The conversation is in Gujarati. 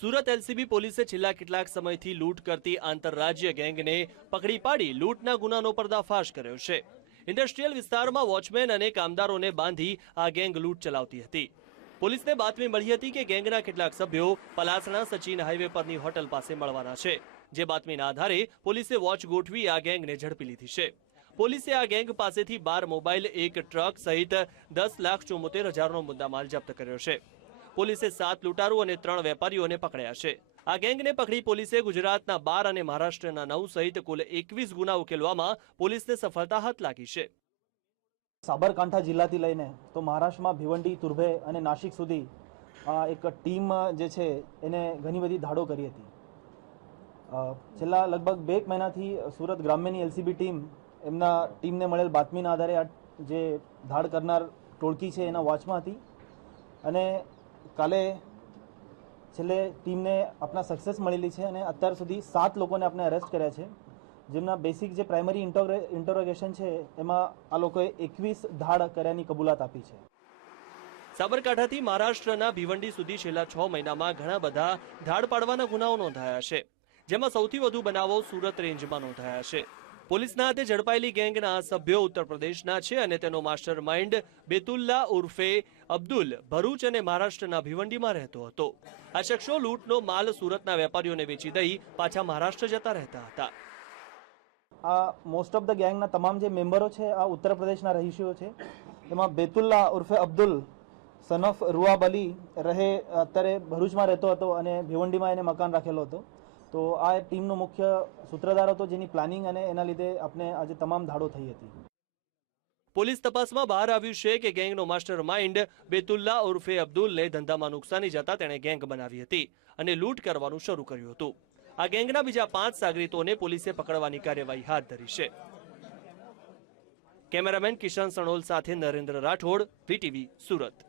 સુરત એલસીબી પોલીસે છેલ્લા કેટલાક સમયથી લૂંટ કરતી આંતરરાજ્ય ગેંગને પકડી પાડી લૂંટના ગુનાનો પર્દાફાશ કર્યો છે. ઇન્ડસ્ટ્રીયલ વિસ્તારમાં વોચમેન અને કામદારોને બાંધી આ ગેંગ લૂંટ ચલાવતી હતી. પોલીસને બાતમી મળી હતી કે ગેંગના કેટલાક સભ્યો પલાસણા સચિન હાઈવે પરની હોટલ પાસે મળવાના છે. જે બાતમીના આધારે પોલીસે વોચ ગોઠવી આ ગેંગને ઝડપી લીધી છે. પોલીસે આ ગેંગ પાસેથી બાર મોબાઈલ, એક ટ્રક સહિત દસ લાખ ચોમોતેર હજારનો મુદ્દામાલ જપ્ત કર્યો છે. પોલીસે સાત લૂંટારૂ અને ત્રણ વેપારીઓને પકડ્યા છે. આ ગેંગને પકડી પોલીસે ગુજરાતના બાર અને મહારાષ્ટ્રના નવ સહિત કુલ એકવીસ ગુના ઉકેલવામાં પોલીસને સફળતા હાથ લાગી છે. સાબરકાંઠા જિલ્લાથી લઈને તો મહારાષ્ટ્રમાં ભિવંડી, તુર્ભે અને નાસિક સુધી એક ટીમ, જે છે, એને ઘણી બધી ધાડો કરી હતી. છેલ્લા લગભગ બે મહિનાથી સુરત ગ્રામ્યની એલસીબી ટીમ એમના ટીમને મળેલ બાતમીના આધારે આ જે ધાડ કરનાર ટોળકી છે એના વોચમાં હતી. અને કાલે છેલ્લે ટીમને આપણા સક્સેસ મળેલી છે અને અત્યાર સુધી સાત લોકોને આપણે અરેસ્ટ કર્યા છે. જેમના બેસિક જે પ્રાઇમરી ઇન્ટરોગેશન છે, એમાં આ લોકોએ એકવીસ ધાડ કર્યાની કબૂલાત આપી છે. સાબરકાંઠાથી મહારાષ્ટ્રના ભિવંડી સુધી છેલ્લા છ મહિનામાં ઘણા બધા ધાડ પાડવાના ગુનાઓ નોંધાયા છે, જેમાં સૌથી વધુ બનાવો સુરત રેન્જમાં નોંધાયા છે. પોલીસના હાથે ઝડપાયેલી ગેંગના આ સભ્યો ઉત્તર પ્રદેશના છે અને તેનો માસ્ટર માઇન્ડ બેતુલ્લા ઉર્ફે અબ્દુલ ભરૂચ અને મહારાષ્ટ્રના ભિવંડીમાં રહેતો હતો. આ શખ્સો લૂંટનો માલ સુરતના વેપારીઓને વેચી દઈ પાછા મહારાષ્ટ્ર જતા રહેતા હતા. આ મોસ્ટ ઓફ ધ ગેંગના તમામ જે મેમ્બરો છે, આ ઉત્તર પ્રદેશના રહીશીઓ છે એમાં બેતુલ્લા ઉર્ફે અબ્દુલ સનફ રૂઆબ અલી, રહે, અત્યારે ભરૂચમાં રહેતો હતો અને ભિવંડીમાં એને મકાન રાખેલો હતો. તો આ ટીમનો મુખ્ય સૂત્રધાર હતો જેની પ્લાનિંગ અને એના લીધે આપણે આજે તમામ ધાડો થઈ હતી. પોલીસ તપાસમાં બહાર આવ્યું છે કે ગેંગનો માસ્ટર માઇન્ડ બેતુલ્લા ઉર્ફે અબ્દુલને ધંધામાં નુકસાની જતા તેણે ગેંગ બનાવી હતી અને લૂંટ કરવાનું શરૂ કર્યું હતું. આ ગેંગના બીજા પાંચ સાગરીતોને પોલીસે પકડવાની કાર્યવાહી હાથ ધરી છે. કેમેરામેન કિશન સણોલ સાથે નરેન્દ્ર રાઠોડ, વીટીવી સુરત.